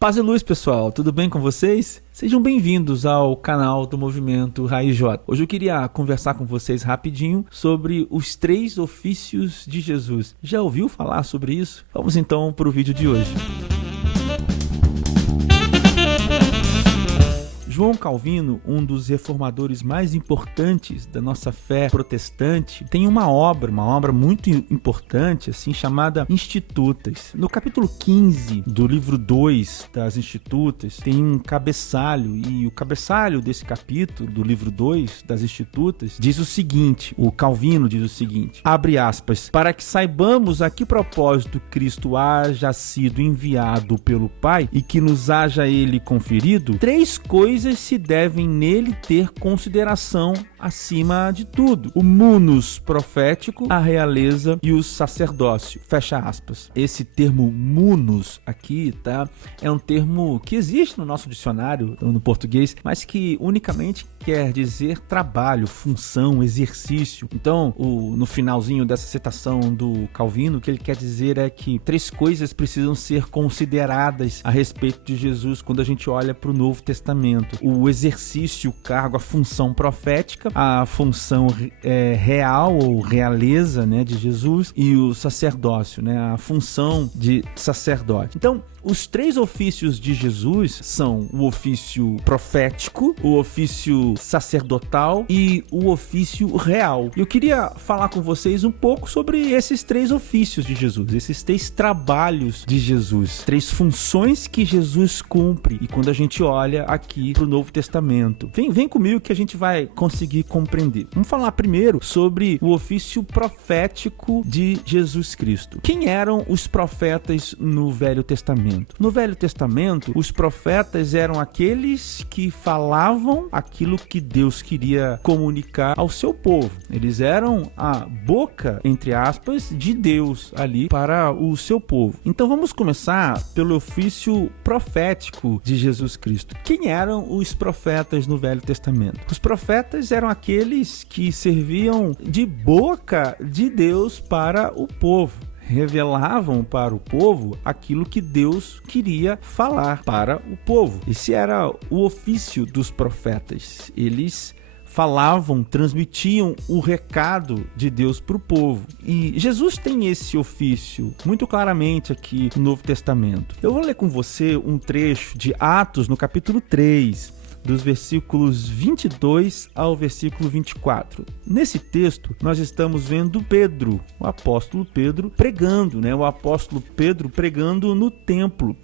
Paz e luz, pessoal, tudo bem com vocês? Sejam bem-vindos ao canal do Movimento Raiz J. Hoje eu queria conversar com vocês rapidinho sobre os 3 ofícios de Jesus. Já ouviu falar sobre isso? Vamos então para o vídeo de hoje. João Calvino, um dos reformadores mais importantes da nossa fé protestante, tem uma obra muito importante, assim, chamada Institutas. No capítulo 15 do livro 2 das Institutas, tem um cabeçalho, e o cabeçalho desse capítulo, do livro 2 das Institutas, diz o seguinte, o Calvino diz o seguinte, abre aspas, para que saibamos a que propósito Cristo haja sido enviado pelo Pai e que nos haja ele conferido, 3 coisas se devem nele ter consideração acima de tudo: o munus profético, a realeza e o sacerdócio. Fecha aspas. Esse termo munus aqui, tá? É um termo que existe no nosso dicionário, no português, mas que unicamente quer dizer trabalho, função, exercício. Então, no finalzinho dessa citação do Calvino, o que ele quer dizer é que 3 coisas precisam ser consideradas a respeito de Jesus quando a gente olha para o Novo Testamento: o exercício, o cargo, a função profética, a função real ou realeza, né, de Jesus, e o sacerdócio, né, a função de sacerdote. Então, os 3 ofícios de Jesus são o ofício profético, o ofício sacerdotal e o ofício real. Eu queria falar com vocês um pouco sobre esses 3 ofícios de Jesus, esses 3 trabalhos de Jesus, 3 funções que Jesus cumpre. E quando a gente olha aqui para o Novo Testamento, vem comigo que a gente vai conseguir compreender. Vamos falar primeiro sobre o ofício profético de Jesus Cristo. Quem eram os profetas no Velho Testamento? No Velho Testamento, os profetas eram aqueles que falavam aquilo que Deus queria comunicar ao seu povo. Eles eram a boca, entre aspas, de Deus ali para o seu povo. Então vamos começar pelo ofício profético de Jesus Cristo. Quem eram os profetas no Velho Testamento? Os profetas eram aqueles que serviam de boca de Deus para o povo. Revelavam para o povo aquilo que Deus queria falar para o povo. Esse era o ofício dos profetas. Eles falavam, transmitiam o recado de Deus para o povo. E Jesus tem esse ofício muito claramente aqui no Novo Testamento. Eu vou ler com você um trecho de Atos, no capítulo 3, dos versículos 22 ao versículo 24. Nesse texto, nós estamos vendo Pedro, o apóstolo Pedro, pregando, né? O apóstolo Pedro pregando no templo.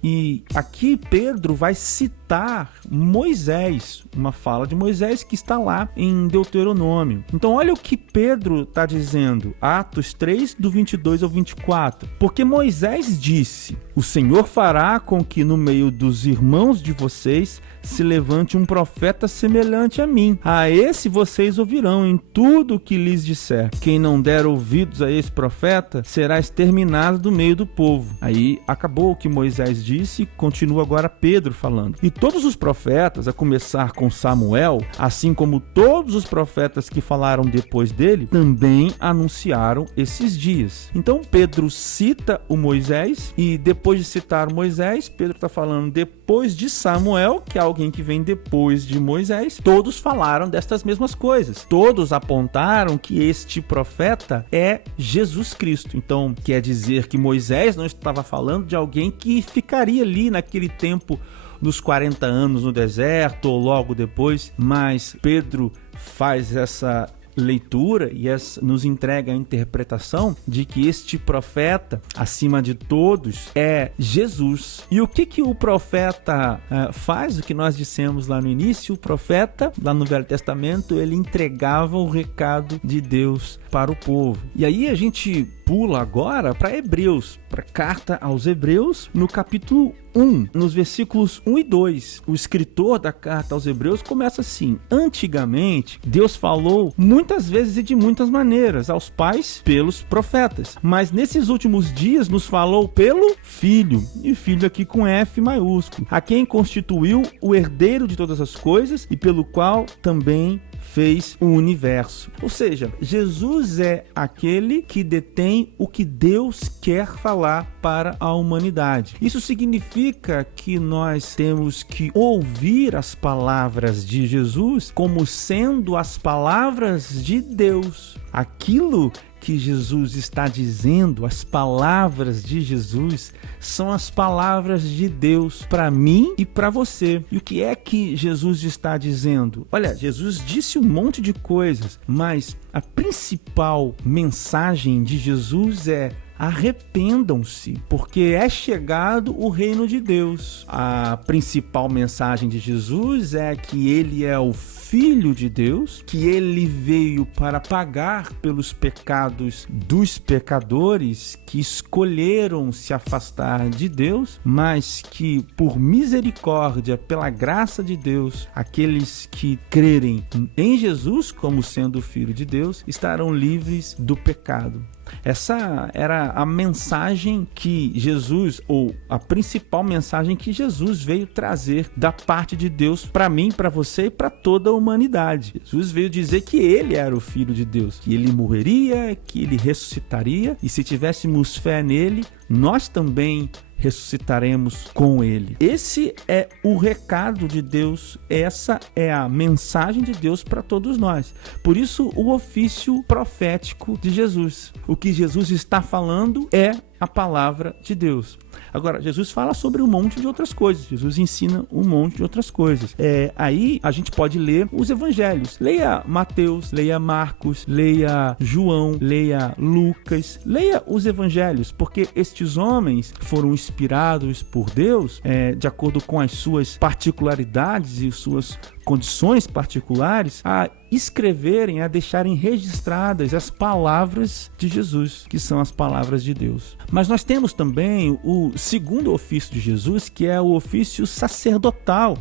E aqui Pedro vai citar Moisés, uma fala de Moisés que está lá em Deuteronômio. Então olha o que Pedro está dizendo, Atos 3, do 22 ao 24. Porque Moisés disse, o Senhor fará com que no meio dos irmãos de vocês se levante um profeta semelhante a mim. A esse vocês ouvirão em tudo o que lhes disser. Quem não der ouvidos a esse profeta será exterminado do meio do povo. Aí acabou o que Moisés disse, continua agora Pedro falando. E todos os profetas, a começar com Samuel, assim como todos os profetas que falaram depois dele, também anunciaram esses dias. Então Pedro cita o Moisés, e depois de citar Moisés, Pedro está falando depois de Samuel, que é alguém que vem depois de Moisés, todos falaram destas mesmas coisas. Todos apontaram que este profeta é Jesus Cristo. Então quer dizer que Moisés não estava falando de alguém que ficaria ali naquele tempo nos 40 anos no deserto ou logo depois, mas Pedro faz essa leitura e nos entrega a interpretação de que este profeta, acima de todos, é Jesus. E o que o profeta faz? O que nós dissemos lá no início, o profeta, lá no Velho Testamento, ele entregava o recado de Deus para o povo. E aí a gente pula agora para Hebreus, para a carta aos Hebreus, no capítulo 1, nos versículos 1 e 2. O escritor da carta aos Hebreus começa assim: antigamente, Deus falou muitas vezes e de muitas maneiras aos pais pelos profetas, mas nesses últimos dias nos falou pelo Filho, e Filho aqui com F maiúsculo, a quem constituiu o herdeiro de todas as coisas e pelo qual também fez o universo. Ou seja, Jesus é aquele que detém o que Deus quer falar para a humanidade. Isso significa que nós temos que ouvir as palavras de Jesus como sendo as palavras de Deus. Aquilo que Jesus está dizendo, as palavras de Jesus, são as palavras de Deus para mim e para você. E o que é que Jesus está dizendo? Olha, Jesus disse um monte de coisas, mas a principal mensagem de Jesus é: arrependam-se, porque é chegado o reino de Deus. A principal mensagem de Jesus é que ele é o Filho de Deus, que ele veio para pagar pelos pecados dos pecadores que escolheram se afastar de Deus, mas que por misericórdia, pela graça de Deus, aqueles que crerem em Jesus como sendo o Filho de Deus, estarão livres do pecado. Essa era a mensagem que Jesus, ou a principal mensagem que Jesus veio trazer da parte de Deus para mim, para você e para toda a humanidade. Jesus veio dizer que ele era o Filho de Deus, que ele morreria, que ele ressuscitaria, e se tivéssemos fé nele, nós também ressuscitaremos com ele. Esse é o recado de Deus, essa é a mensagem de Deus para todos nós. Por isso, o ofício profético de Jesus. O que Jesus está falando é a palavra de Deus. Agora, Jesus fala sobre um monte de outras coisas. Jesus ensina um monte de outras coisas. Aí a gente pode ler os evangelhos. Leia Mateus, leia Marcos, leia João, leia Lucas. Leia os evangelhos, porque estes homens foram inspirados por Deus de acordo com as suas particularidades e suas condições particulares, a escreverem, a deixarem registradas as palavras de Jesus, que são as palavras de Deus. Mas nós temos também o segundo ofício de Jesus, que é o ofício sacerdotal,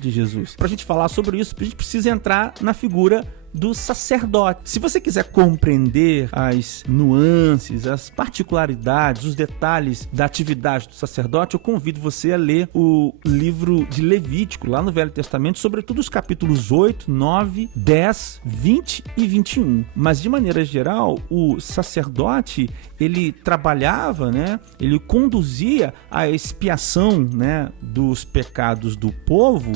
de Jesus. Para a gente falar sobre isso, a gente precisa entrar na figura do sacerdote. Se você quiser compreender as nuances, as particularidades, os detalhes da atividade do sacerdote, eu convido você a ler o livro de Levítico, lá no Velho Testamento, sobretudo os capítulos 8, 9, 10, 20 e 21. Mas, de maneira geral, o sacerdote, ele trabalhava, ele conduzia a expiação, dos pecados do povo,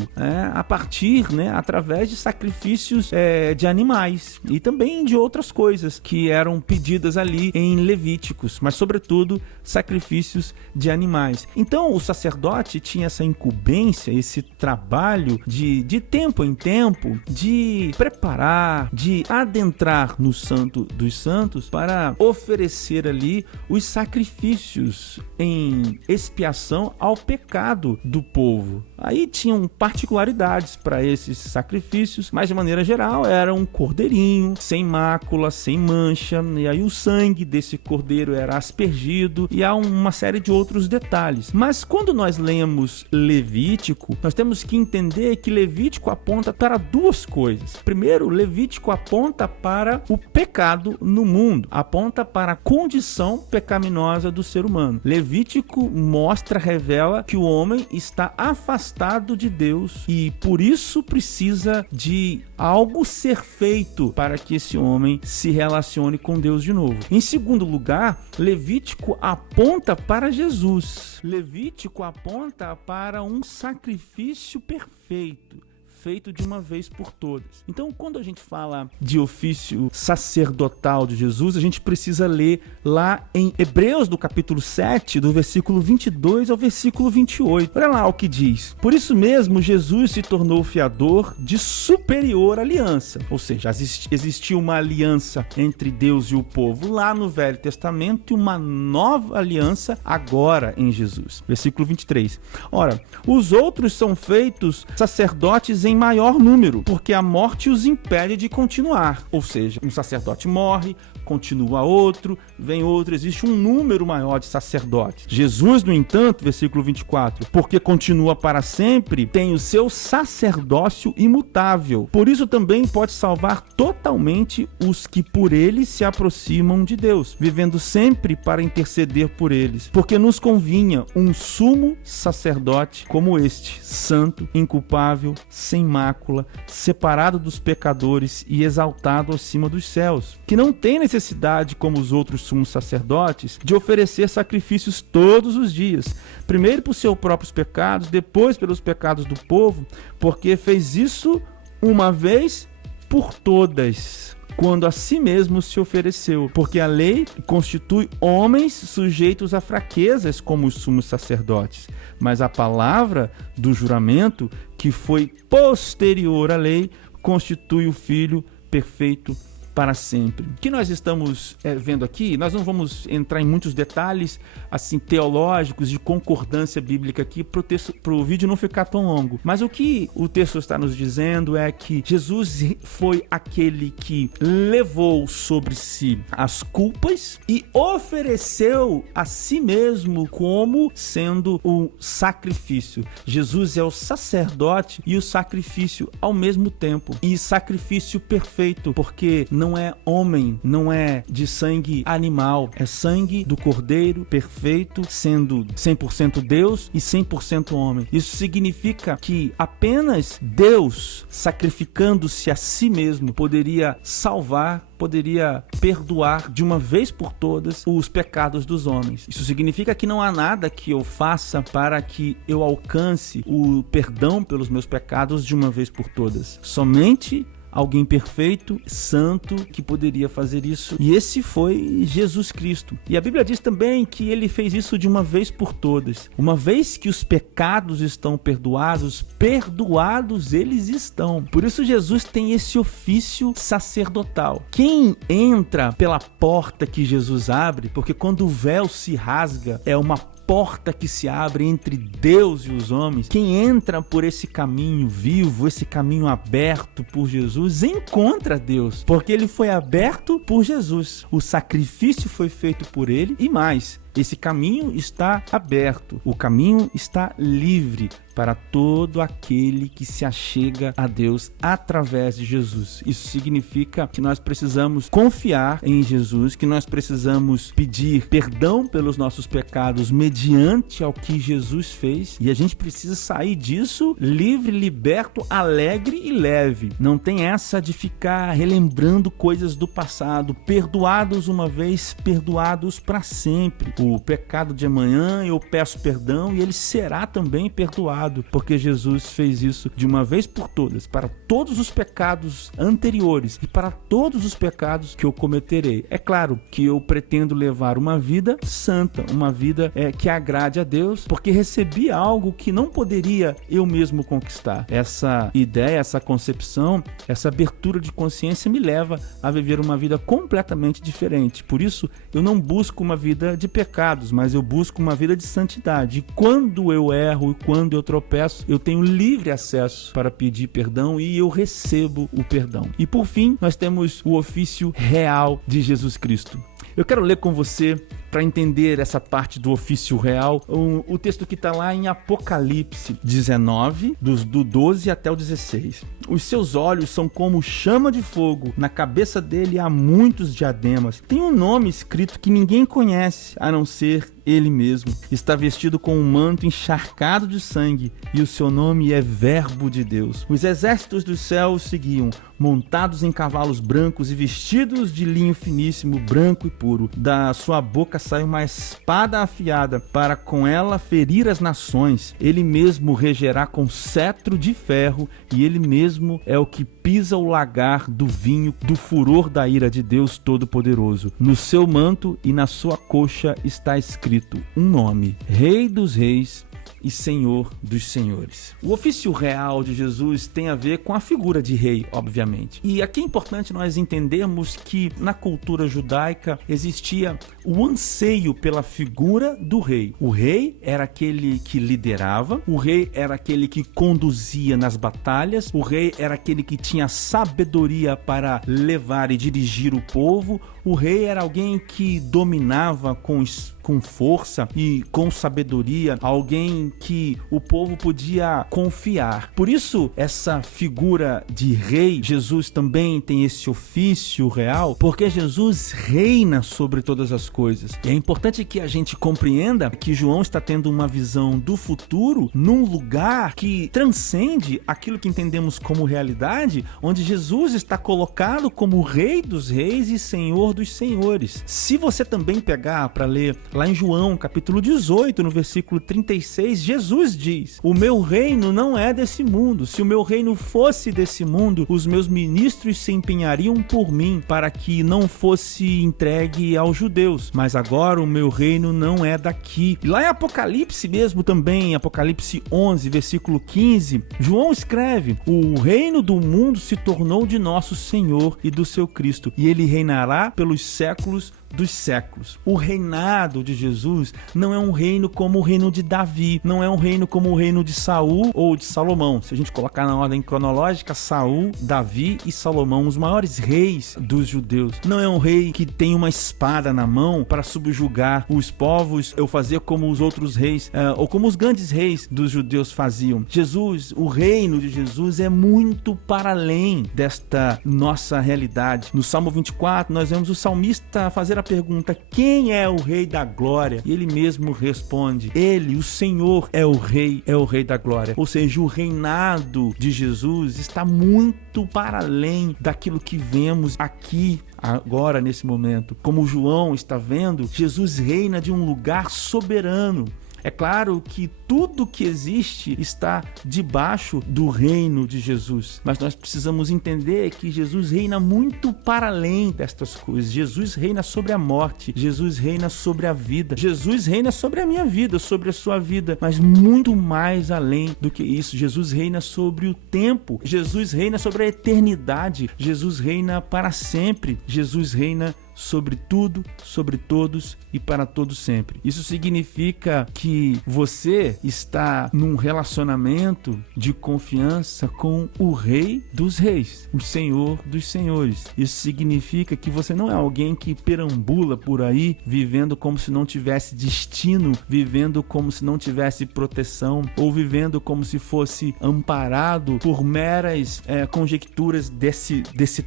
a partir, através de sacrifícios de animais e também de outras coisas que eram pedidas ali em Levíticos, mas sobretudo sacrifícios de animais. Então o sacerdote tinha essa incumbência, esse trabalho de tempo em tempo, de preparar, de adentrar no Santo dos Santos para oferecer ali os sacrifícios em expiação ao pecado do povo. Aí tinham particularidades para esses sacrifícios, mas de maneira geral era um cordeirinho, sem mácula, sem mancha, e aí o sangue desse cordeiro era aspergido, e há uma série de outros detalhes. Mas quando nós lemos Levítico, nós temos que entender que Levítico aponta para duas coisas. Primeiro, Levítico aponta para o pecado no mundo, aponta para a condição pecaminosa do ser humano. Levítico mostra, revela que o homem está afastado de Deus e por isso precisa de algo ser feito para que esse homem se relacione com Deus de novo. Em segundo lugar, Levítico aponta para Jesus. Levítico aponta para um sacrifício perfeito, feito de uma vez por todas. Então, quando a gente fala de ofício sacerdotal de Jesus, a gente precisa ler lá em Hebreus, do capítulo 7, do versículo 22 ao versículo 28. Olha lá o que diz: por isso mesmo, Jesus se tornou fiador de superior aliança. Ou seja, existia uma aliança entre Deus e o povo lá no Velho Testamento e uma nova aliança agora em Jesus. Versículo 23. Ora, os outros são feitos sacerdotes em maior número, porque a morte os impede de continuar. Ou seja, um sacerdote morre, continua outro, vem outro, existe um número maior de sacerdotes. Jesus, no entanto, versículo 24, porque continua para sempre, tem o seu sacerdócio imutável. Por isso também pode salvar totalmente os que por ele se aproximam de Deus, vivendo sempre para interceder por eles, porque nos convinha um sumo sacerdote como este, santo, inculpável, sem mácula, separado dos pecadores e exaltado acima dos céus, que não tem necessidade, como os outros sumos sacerdotes, de oferecer sacrifícios todos os dias, primeiro por seus próprios pecados, depois pelos pecados do povo, porque fez isso uma vez por todas, quando a si mesmo se ofereceu, porque a lei constitui homens sujeitos a fraquezas como os sumos sacerdotes, mas a palavra do juramento, que foi posterior à lei, constitui o Filho perfeito para sempre. O que nós estamos vendo aqui, nós não vamos entrar em muitos detalhes assim teológicos de concordância bíblica aqui para o vídeo não ficar tão longo, mas o que o texto está nos dizendo é que Jesus foi aquele que levou sobre si as culpas e ofereceu a si mesmo como sendo o sacrifício. Jesus é o sacerdote e o sacrifício ao mesmo tempo, e sacrifício perfeito, porque não é homem, não é de sangue animal, é sangue do Cordeiro perfeito, sendo 100% Deus e 100% homem. Isso significa que apenas Deus, sacrificando-se a si mesmo, poderia salvar, poderia perdoar de uma vez por todas os pecados dos homens. Isso significa que não há nada que eu faça para que eu alcance o perdão pelos meus pecados de uma vez por todas. Somente alguém perfeito, santo, que poderia fazer isso. E esse foi Jesus Cristo. E a Bíblia diz também que ele fez isso de uma vez por todas. Uma vez que os pecados estão perdoados, perdoados eles estão. Por isso Jesus tem esse ofício sacerdotal. Quem entra pela porta que Jesus abre, porque quando o véu se rasga, é uma porta que se abre entre Deus e os homens. Quem entra por esse caminho vivo, esse caminho aberto por Jesus, encontra Deus, porque ele foi aberto por Jesus. O sacrifício foi feito por ele e mais, esse caminho está aberto, o caminho está livre para todo aquele que se achega a Deus através de Jesus. Isso significa que nós precisamos confiar em Jesus, que nós precisamos pedir perdão pelos nossos pecados mediante ao que Jesus fez, e a gente precisa sair disso livre, liberto, alegre e leve. Não tem essa de ficar relembrando coisas do passado. Perdoados uma vez, perdoados para sempre. O pecado de amanhã eu peço perdão e ele será também perdoado, porque Jesus fez isso de uma vez por todas, para todos os pecados anteriores e para todos os pecados que eu cometerei. É claro que eu pretendo levar uma vida santa, uma vida que agrade a Deus, porque recebi algo que não poderia eu mesmo conquistar. Essa ideia, essa concepção, essa abertura de consciência me leva a viver uma vida completamente diferente. Por isso, eu não busco uma vida de pecados, mas eu busco uma vida de santidade. E quando eu erro e quando eu tropeço, eu tenho livre acesso para pedir perdão e eu recebo o perdão. E por fim, nós temos o ofício real de Jesus Cristo. Eu quero ler com você, para entender essa parte do ofício real, o texto que está lá em Apocalipse 19, do 12 até o 16. Os seus olhos são como chama de fogo, na cabeça dele há muitos diademas. Tem um nome escrito que ninguém conhece, a não ser ele mesmo. Está vestido com um manto encharcado de sangue, e o seu nome é Verbo de Deus. Os exércitos dos céus seguiam, montados em cavalos brancos e vestidos de linho finíssimo, branco e puro. Da sua boca sai uma espada afiada, para com ela ferir as nações. Ele mesmo regerá com cetro de ferro, e ele mesmo é o que pisa o lagar do vinho do furor da ira de Deus Todo-Poderoso. No seu manto e na sua coxa está escrito um nome: Rei dos Reis e Senhor dos senhores. O ofício real de Jesus tem a ver com a figura de rei, obviamente. E aqui é importante nós entendermos que na cultura judaica existia o anseio pela figura do rei. O rei era aquele que liderava, o rei era aquele que conduzia nas batalhas, o rei era aquele que tinha sabedoria para levar e dirigir o povo, o rei era alguém que dominava com força e com sabedoria, alguém que o povo podia confiar. Por isso, essa figura de rei, Jesus também tem esse ofício real, porque Jesus reina sobre todas as coisas. E é importante que a gente compreenda que João está tendo uma visão do futuro num lugar que transcende aquilo que entendemos como realidade, onde Jesus está colocado como Rei dos Reis e Senhor dos Senhores. Se você também pegar para ler lá em João, capítulo 18, no versículo 36, Jesus diz: o meu reino não é desse mundo. Se o meu reino fosse desse mundo, os meus ministros se empenhariam por mim para que não fosse entregue aos judeus. Mas agora o meu reino não é daqui. E lá em Apocalipse mesmo também, Apocalipse 11, versículo 15, João escreve: o reino do mundo se tornou de nosso Senhor e do seu Cristo, e ele reinará pelos séculos dos séculos. O reinado de Jesus não é um reino como o reino de Davi, não é um reino como o reino de Saul ou de Salomão. Se a gente colocar na ordem cronológica, Saul, Davi e Salomão, os maiores reis dos judeus. Não é um rei que tem uma espada na mão para subjugar os povos ou fazer como os outros reis, ou como os grandes reis dos judeus faziam. Jesus, o reino de Jesus é muito para além desta nossa realidade. No Salmo 24, nós vemos o salmista fazer a pergunta: quem é o Rei da Glória? E ele mesmo responde: ele, o Senhor, é o Rei da Glória. Ou seja, o reinado de Jesus está muito para além daquilo que vemos aqui agora, nesse momento. Como João está vendo, Jesus reina de um lugar soberano. É claro que tudo que existe está debaixo do reino de Jesus, mas nós precisamos entender que Jesus reina muito para além destas coisas. Jesus reina sobre a morte, Jesus reina sobre a vida, Jesus reina sobre a minha vida, sobre a sua vida, mas muito mais além do que isso. Jesus reina sobre o tempo, Jesus reina sobre a eternidade, Jesus reina para sempre, Jesus reina sobre tudo, sobre todos e para todos sempre. Isso significa que você está num relacionamento de confiança com o Rei dos Reis, o Senhor dos Senhores. Isso significa que você não é alguém que perambula por aí vivendo como se não tivesse destino, vivendo como se não tivesse proteção, ou vivendo como se fosse amparado por meras conjecturas desse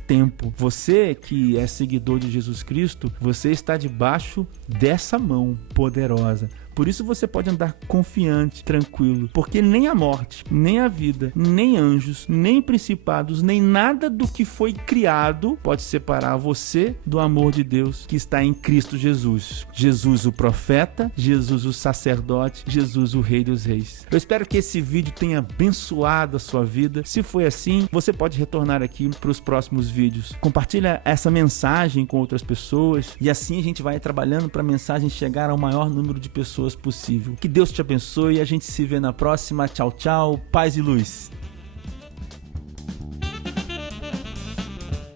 tempo. Você que é seguidor de Jesus Cristo, você está debaixo dessa mão poderosa. Por isso você pode andar confiante, tranquilo, porque nem a morte, nem a vida, nem anjos, nem principados, nem nada do que foi criado pode separar você do amor de Deus que está em Cristo Jesus. Jesus o profeta, Jesus o sacerdote, Jesus o Rei dos Reis. Eu espero que esse vídeo tenha abençoado a sua vida. Se foi assim, você pode retornar aqui para os próximos vídeos. Compartilha essa mensagem com outras pessoas e assim a gente vai trabalhando para a mensagem chegar ao maior número de pessoas possível. Que Deus te abençoe e a gente se vê na próxima. Tchau, tchau. Paz e luz.